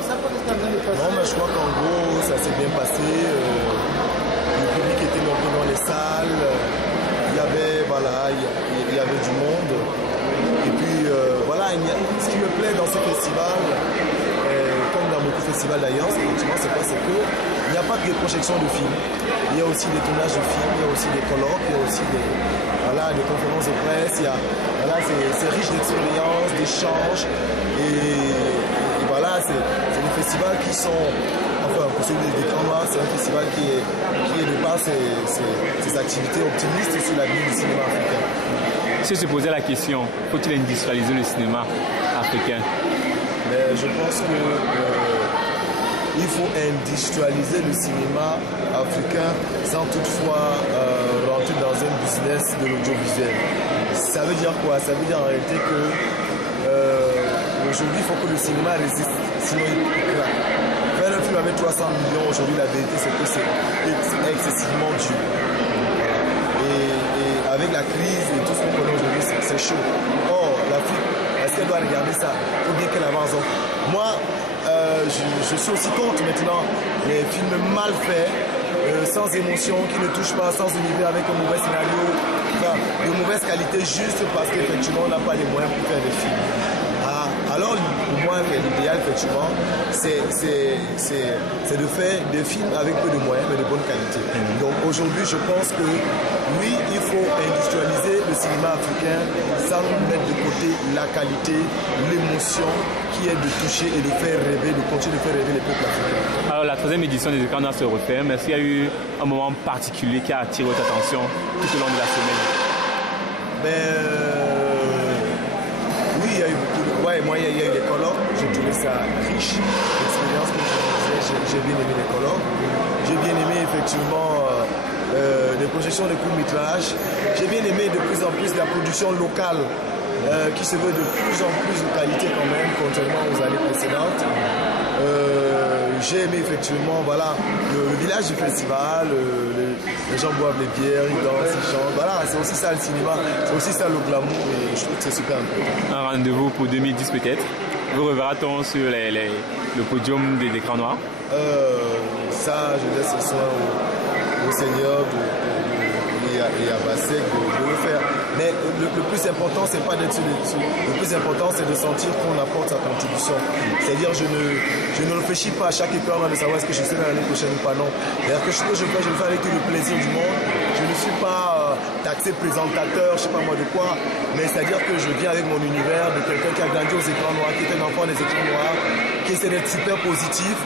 Non, mais je crois qu'en gros, ça s'est bien passé. Le public était nombreux dans les salles. Il y avait, voilà, il y avait du monde. Et puis, voilà, ce qui me plaît dans ce festival, comme dans beaucoup de festivals d'ailleurs, c'est quoi? C'est qu'il n'y a pas que des projections de films. Il y a aussi des tournages de films, il y a aussi des colloques, il y a aussi des conférences de presse. Voilà, c'est riche d'expériences, d'échanges. Et voilà, c'est des festivals qui sont, enfin, pour celui des Grands Noirs, c'est un festival qui est de par ses activités optimistes sur l'avenir du cinéma africain. Si je posais la question, faut-il industrialiser le cinéma africain? Mais je pense que il faut industrialiser le cinéma africain sans toutefois rentrer dans un business de l'audiovisuel. Ça veut dire quoi? Ça veut dire en réalité que aujourd'hui il faut que le cinéma résiste, sinon il craque. Faire un film avec 300 millions aujourd'hui, la vérité c'est que c'est excessivement dur. Et avec la crise et tout ce qu'on connaît aujourd'hui, c'est chaud. Or, l'Afrique, est-ce qu'elle doit regarder ça? Il faut bien qu'elle avance. Donc, moi, je suis aussi contre maintenant les films mal faits, sans émotion, qui ne touchent pas, sans univers, avec un mauvais scénario, enfin, de mauvaise qualité, juste parce qu'effectivement, on n'a pas les moyens pour faire des films. Alors, pour moi, l'idéal, effectivement, c'est de faire des films avec peu de moyens, mais de bonne qualité. Donc, aujourd'hui, je pense que, oui, il faut industrialiser le cinéma africain sans mettre de côté la qualité, l'émotion qui est de toucher et de faire rêver, de continuer de faire rêver les peuples africains. Alors, la 3e édition des Écrans Noirs se referme. Est-ce qu'il y a eu un moment particulier qui a attiré votre attention tout au long de la semaine? Oui, il y a eu beaucoup de... Ouais, moi, il y a eu des colloques. J'ai trouvé ça riche. L'expérience que je disais, j'ai bien aimé les colloques. J'ai bien aimé, effectivement, des projections de courts-métrages. J'ai bien aimé de plus en plus la production locale qui se veut de plus en plus de qualité quand même, contrairement aux années précédentes. J'ai aimé effectivement, voilà, le village du festival, les gens boivent les bières, ils dansent, ils chantent. Voilà, c'est aussi ça le cinéma, c'est aussi ça le glamour et je trouve que c'est super important. Un rendez-vous pour 2010 peut-être? Vous reverra-t-on sur le podium des Écrans Noirs? Ça, je laisse ce soir au Seigneur et à Bassek de le faire. Mais le plus important, c'est pas d'être sur les dessous. Le plus important, c'est de sentir qu'on apporte sa contribution. C'est-à-dire, je ne réfléchis pas à chaque écran de savoir est-ce que je serai l'année prochaine ou pas, non. D'ailleurs, que ce que je fais, je le fais avec tout le plaisir du monde. Je ne suis pas taxé présentateur, je sais pas moi de quoi. Mais c'est-à-dire que je viens avec mon univers de quelqu'un qui a grandi aux écrans noirs, qui est un enfant des écrans noirs, qui essaie d'être super positif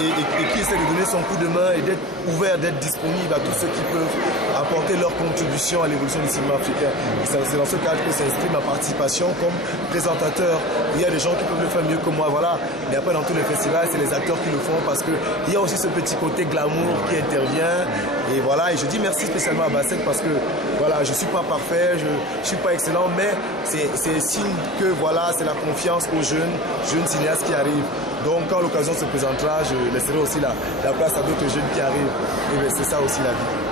et qui essaie de donner son coup de main et d'être ouvert, d'être disponible à tous ceux qui peuvent apporter leur contribution à l'évolution du cinéma africain. C'est dans ce cadre que s'inscrit ma participation comme présentateur. Il y a des gens qui peuvent le faire mieux que moi, voilà. Mais après, dans tous les festivals, c'est les acteurs qui le font parce qu'il y a aussi ce petit côté glamour qui intervient. Et voilà, et je dis merci spécialement à Bassek parce que voilà, je ne suis pas parfait, je ne suis pas excellent, mais c'est signe que voilà, c'est la confiance aux jeunes cinéastes qui arrivent. Donc quand l'occasion se présentera, je laisserai aussi la place à d'autres jeunes qui arrivent. Et c'est ça aussi la vie.